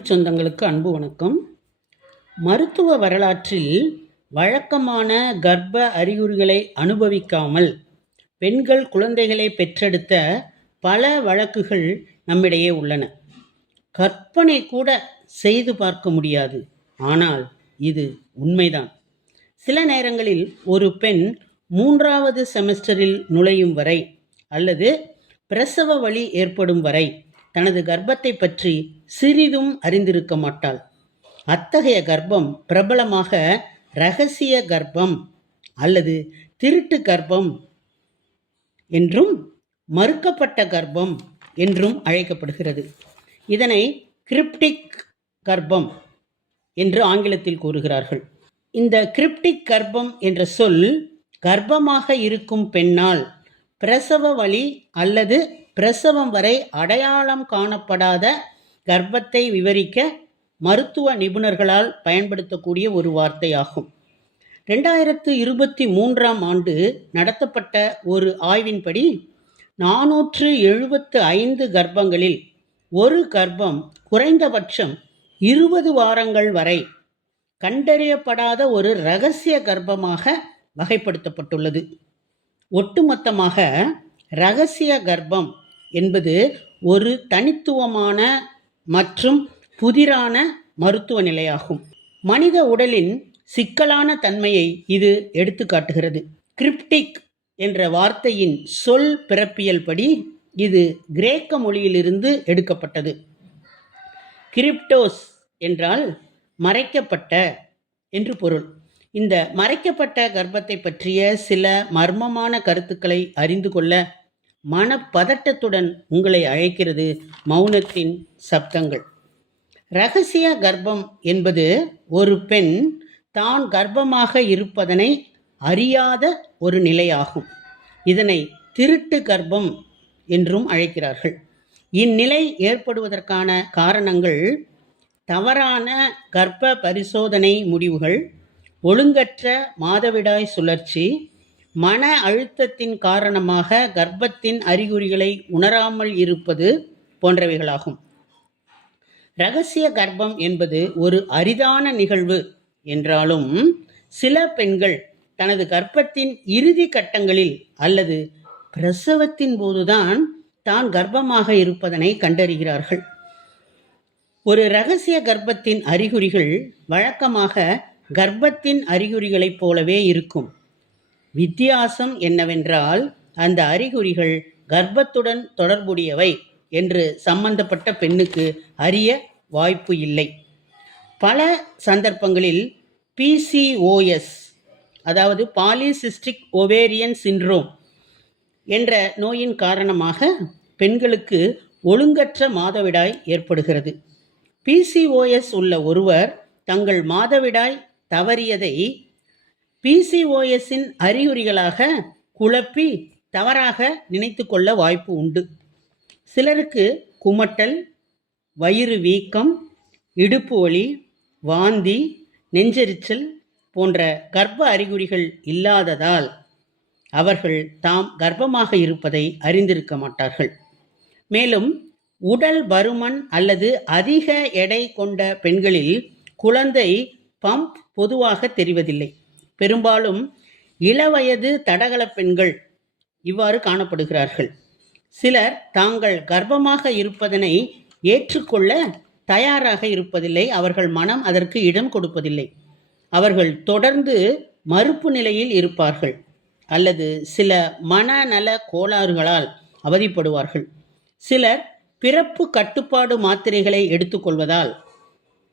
தமிழ் சொந்தங்களுக்கு அன்பு வணக்கம். மருத்துவ வரலாற்றில் வழக்கமான கர்ப்ப அறிகுறிகளை அனுபவிக்காமல் பெண்கள் குழந்தைகளை பெற்றெடுத்த பல வழக்குகள் நம்மிடையே உள்ளன. கற்பனை கூட செய்து பார்க்க முடியாது. ஆனால் இது உண்மைதான். சில நேரங்களில் ஒரு பெண் மூன்றாவது செமஸ்டரில் நுழையும் வரை அல்லது பிரசவ வலி ஏற்படும் வரை தனது கர்ப்பத்தை பற்றி சிறிதும் அறிந்திருக்க மாட்டாள். அத்தகைய கர்ப்பம் பிரபலமாக ரகசிய கர்ப்பம் அல்லது திருட்டு கர்ப்பம் என்றும் மறுக்கப்பட்ட கர்ப்பம் என்றும் அழைக்கப்படுகிறது. இதனை கிரிப்டிக் கர்ப்பம் என்று ஆங்கிலத்தில் கூறுகிறார்கள். இந்த கிரிப்டிக் கர்ப்பம் என்ற சொல் கர்ப்பமாக இருக்கும் பெண்ணால் பிரசவ வழி அல்லது பிரசவம் வரை அடையாளம் காணப்படாத கர்ப்பத்தை விவரிக்க மருத்துவ நிபுணர்களால் பயன்படுத்தக்கூடிய ஒரு வார்த்தையாகும். ரெண்டாயிரத்து இருபத்தி மூன்றாம் ஆண்டு நடத்தப்பட்ட ஒரு ஆய்வின்படி நானூற்று எழுபத்து ஐந்து கர்ப்பங்களில் ஒரு கர்ப்பம் குறைந்தபட்சம் இருபது வாரங்கள் வரை கண்டறியப்படாத ஒரு ரகசிய கர்ப்பமாக வகைப்படுத்தப்பட்டுள்ளது. ஒட்டுமொத்தமாக ரகசிய கர்ப்பம் என்பது ஒரு தனித்துவமான மற்றும் புதிரான மருத்துவ நிலையாகும். மனித உடலின் சிக்கலான தன்மையை இது எடுத்துக்காட்டுகிறது. கிரிப்டிக் என்ற வார்த்தையின் சொல் பிறப்பியல் படி இது கிரேக்க மொழியிலிருந்து எடுக்கப்பட்டது. கிரிப்டோஸ் என்றால் மறைக்கப்பட்ட என்று பொருள். இந்த மறைக்கப்பட்ட கர்ப்பத்தை பற்றிய சில மர்மமான கருத்துக்களை அறிந்து கொள்ள மனப்பதட்டத்துடன் உங்களை அழைக்கிறது மௌனத்தின் சப்தங்கள். ரகசிய கர்ப்பம் என்பது ஒரு பெண் தான் கர்ப்பமாக இருப்பதனை அறியாத ஒரு நிலையாகும். இதனை திருட்டு கர்ப்பம் என்றும் அழைக்கிறார்கள். இந்நிலை ஏற்படுவதற்கான காரணங்கள் தவறான கர்ப்ப பரிசோதனை முடிவுகள் ஒழுங்கற்ற மாதவிடாய் சுழற்சி மன அழுத்தத்தின் காரணமாக கர்ப்பத்தின் அறிகுறிகளை உணராமல் இருப்பது போன்றவைகளாகும். ரகசிய கர்ப்பம் என்பது ஒரு அரிதான நிகழ்வு என்றாலும் சில பெண்கள் தனது கர்ப்பத்தின் இறுதி கட்டங்களில் அல்லது பிரசவத்தின் போதுதான் தான் கர்ப்பமாக இருப்பதனை கண்டறிகிறார்கள். ஒரு ரகசிய கர்ப்பத்தின் அறிகுறிகள் வழக்கமாக கர்ப்பத்தின் அறிகுறிகளைப் போலவே இருக்கும். வித்தியாசம் என்னவென்றால் அந்த அறிகுறிகள் கர்ப்பத்துடன் தொடர்புடையவை என்று சம்பந்தப்பட்ட பெண்ணுக்கு அறிய வாய்ப்பு இல்லை. பல சந்தர்ப்பங்களில் பிசிஓஎஸ் அதாவது பாலிசிஸ்டிக் ஒவேரியன் சிண்ட்ரோம் என்ற நோயின் காரணமாக பெண்களுக்கு ஒழுங்கற்ற மாதவிடாய் ஏற்படுகிறது. பிசிஓஎஸ் உள்ள ஒருவர் தங்கள் மாதவிடாய் தவறியதை பிசிஓஎஸின் அறிகுறிகளாக குழப்பி தவறாக நினைத்து கொள்ள வாய்ப்பு உண்டு. சிலருக்கு குமட்டல் வயிறு வீக்கம் இடுப்பு வலி வாந்தி நெஞ்செரிச்சல் போன்ற கர்ப்ப அறிகுறிகள் இல்லாததால் அவர்கள் தாம் கர்ப்பமாக இருப்பதை அறிந்திருக்க மாட்டார்கள். மேலும் உடல் பருமன் அல்லது அதிக எடை கொண்ட பெண்களில் குழந்தை பம்ப் பொதுவாக தெரிவதில்லை. பெரும்பாலும் இளவயது தடகள பெண்கள் இவ்வாறு காணப்படுகிறார்கள். சிலர் தாங்கள் கர்ப்பமாக இருப்பதனை ஏற்றுக்கொள்ள தயாராக இருப்பதில்லை அவர்கள் மனம் அதற்கு இடம் கொடுப்பதில்லை. அவர்கள் தொடர்ந்து மறுப்பு நிலையில் இருப்பார்கள் அல்லது சில மனநல கோளாறுகளால் அவதிப்படுவார்கள். சிலர் பிறப்பு கட்டுப்பாடு மாத்திரைகளை எடுத்துக்கொள்வதால்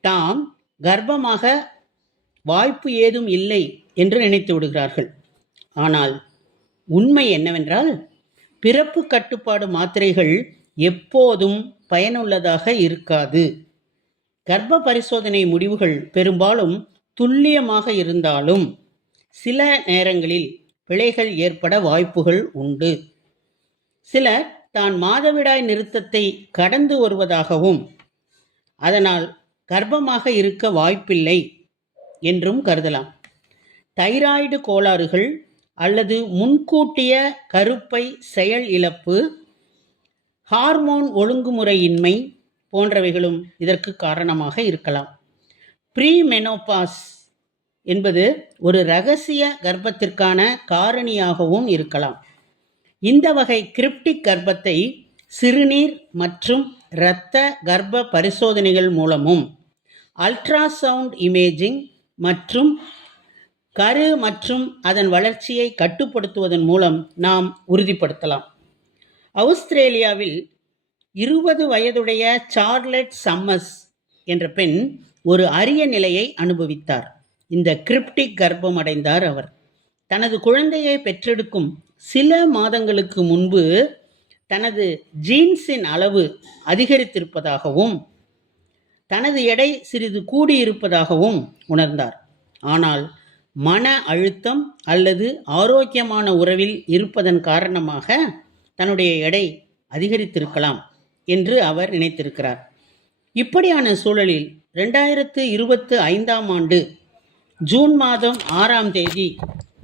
தாம் கர்ப்பமாக வாய்ப்பு ஏதும் இல்லை என்று நினைத்து விடுகிறார்கள். ஆனால் உண்மை என்னவென்றால் பிறப்பு கட்டுப்பாடு மாத்திரைகள் எப்போதும் பயனுள்ளதாக இருக்காது. கர்ப்ப பரிசோதனை முடிவுகள் பெரும்பாலும் துல்லியமாக இருந்தாலும் சில நேரங்களில் பிழைகள் ஏற்பட வாய்ப்புகள் உண்டு. சிலர் தான் மாதவிடாய் நிறுத்தத்தை கடந்து வருவதாகவும் அதனால் கர்ப்பமாக இருக்க வாய்ப்பில்லை என்றும் கருதலாம். தைராய்டு கோளாறுகள் அல்லது முன்கூட்டிய கருப்பை செயல் இழப்பு ஹார்மோன் ஒழுங்குமுறையின்மை போன்றவைகளும் இதற்கு காரணமாக இருக்கலாம். ப்ரீமெனோபாஸ் என்பது ஒரு ரகசிய கர்ப்பத்திற்கான காரணியாகவும் இருக்கலாம். இந்த வகை கிரிப்டிக் கர்ப்பத்தை சிறுநீர் மற்றும் இரத்த கர்ப்ப பரிசோதனைகள் மூலமும் அல்ட்ராசவுண்ட் இமேஜிங் மற்றும் கரு மற்றும் அதன் வளர்ச்சியை கட்டுப்படுத்துவதன் மூலம் நாம் உறுதிப்படுத்தலாம். அவுஸ்திரேலியாவில் இருபது வயதுடைய சார்லட் சம்மஸ் என்ற பெண் ஒரு அரிய நிலையை அனுபவித்தார். இந்த கிரிப்டிக் கர்ப்பம் அடைந்தார் அவர். தனது குழந்தையை பெற்றெடுக்கும் சில மாதங்களுக்கு முன்பு தனது ஜீன்ஸின் அளவு அதிகரித்திருப்பதாகவும் தனது எடை சிறிது கூடியிருப்பதாகவும் உணர்ந்தார். ஆனால் மன அழுத்தம் அல்லது ஆரோக்கியமான உறவில் இருப்பதன் காரணமாக தன்னுடைய எடை அதிகரித்திருக்கலாம் என்று அவர் நினைத்திருக்கிறார். இப்படியான சூழலில் ரெண்டாயிரத்து இருபத்து ஐந்தாம் ஆண்டு ஜூன் மாதம் ஆறாம் தேதி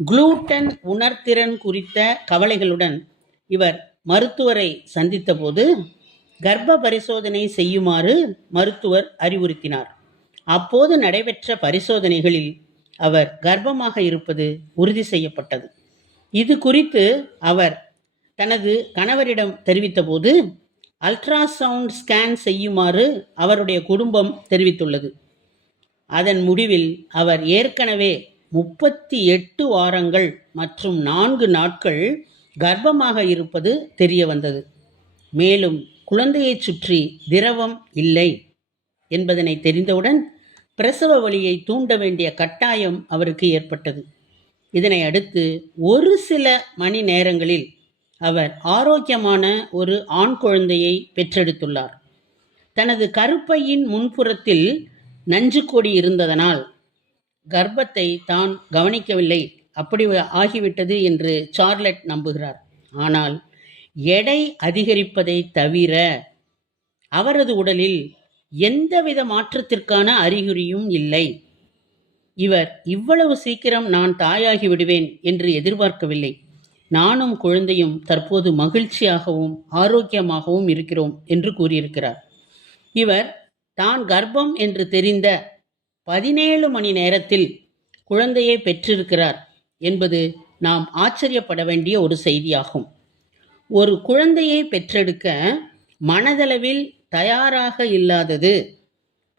குளூட்டன் உணர்திறன் குறித்த கவலைகளுடன் இவர் மருத்துவரை சந்தித்தபோது கர்ப்ப பரிசோதனை செய்யுமாறு மருத்துவர் அறிவுறுத்தினார். அப்போது நடைபெற்ற பரிசோதனைகளில் அவர் கர்ப்பமாக இருப்பது உறுதி செய்யப்பட்டது. இது குறித்து அவர் தனது கணவரிடம் தெரிவித்தபோது அல்ட்ராசவுண்ட் ஸ்கேன் செய்யுமாறு அவருடைய குடும்பம் தெரிவித்துள்ளது. அதன் முடிவில் அவர் ஏற்கனவே முப்பத்தி எட்டு வாரங்கள் மற்றும் நான்கு நாட்கள் கர்ப்பமாக இருப்பது தெரிய வந்தது மேலும் குழந்தையைச் சுற்றி திரவம் இல்லை என்பதனை தெரிந்தவுடன் பிரசவ வழியை தூண்ட வேண்டிய கட்டாயம் அவருக்கு ஏற்பட்டது. இதனை அடுத்து ஒரு சில மணி நேரங்களில் அவர் ஆரோக்கியமான ஒரு ஆண் குழந்தையை பெற்றெடுத்துள்ளார். தனது கருப்பையின் முன்புறத்தில் நஞ்சுக்கொடி இருந்ததனால் கர்ப்பத்தை தான் கவனிக்கவில்லை. அப்படி ஆகிவிட்டது என்று சார்லட் நம்புகிறார். ஆனால் எடை அதிகரிப்பதை தவிர அவரது உடலில் எந்தவித மாற்றத்திற்கான அறிகுறியும் இல்லை. இவர் இவ்வளவு சீக்கிரம் நான் தாயாகி விடுவேன் என்று எதிர்பார்க்கவில்லை. நானும் குழந்தையும் தற்போது மகிழ்ச்சியாகவும் ஆரோக்கியமாகவும் இருக்கிறோம் என்று கூறியிருக்கிறார். இவர் தான் கர்ப்பம் என்று தெரிந்த பதினேழு மணி நேரத்தில் குழந்தையை பெற்றிருக்கிறார் என்பது நாம் ஆச்சரியப்பட வேண்டிய ஒரு செய்தியாகும். ஒரு குழந்தையை பெற்றெடுக்க மனதளவில் தயாராக இல்லாதது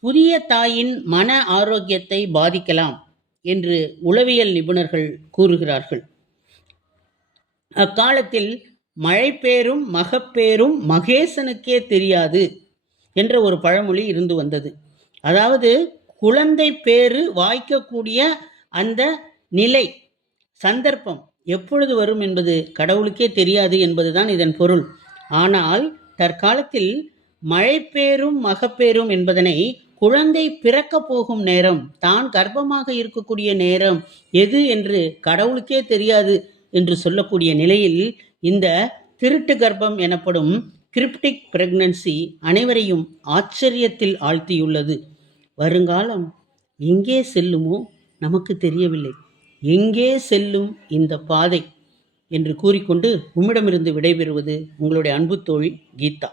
புதிய தாயின் மன ஆரோக்கியத்தை பாதிக்கலாம் என்று உளவியல் நிபுணர்கள் கூறுகிறார்கள். அக்காலத்தில் மழைப்பேரும் மகப்பேரும் மகேசனுக்கே தெரியாது என்ற ஒரு பழமொழி இருந்து வந்தது. அதாவது குழந்தை பேறு வாய்க்கக்கூடிய அந்த நிலை சந்தர்ப்பம் எப்பொழுது வரும் என்பது கடவுளுக்கே தெரியாது என்பதுதான் இதன் பொருள். ஆனால் தற்காலத்தில் மழைப்பேரும் மகப்பேரும் என்பதனை குழந்தை பிறக்க போகும் நேரம் தான் கர்ப்பமாக இருக்கக்கூடிய நேரம் எது என்று கடவுளுக்கே தெரியாது என்று சொல்லக்கூடிய நிலையில் இந்த திருட்டு கர்ப்பம் எனப்படும் கிரிப்டிக் பிரெக்னன்சி அனைவரையும் ஆச்சரியத்தில் ஆழ்த்தியுள்ளது. வருங்காலம் எங்கே செல்லுமோ? நமக்கு தெரியவில்லை. எங்கே செல்லும் இந்த பாதை? என்று கூறிக்கொண்டு உம்மிடமிருந்து விடைபெறுவது உங்களுடைய அன்பு தோழி கீதா.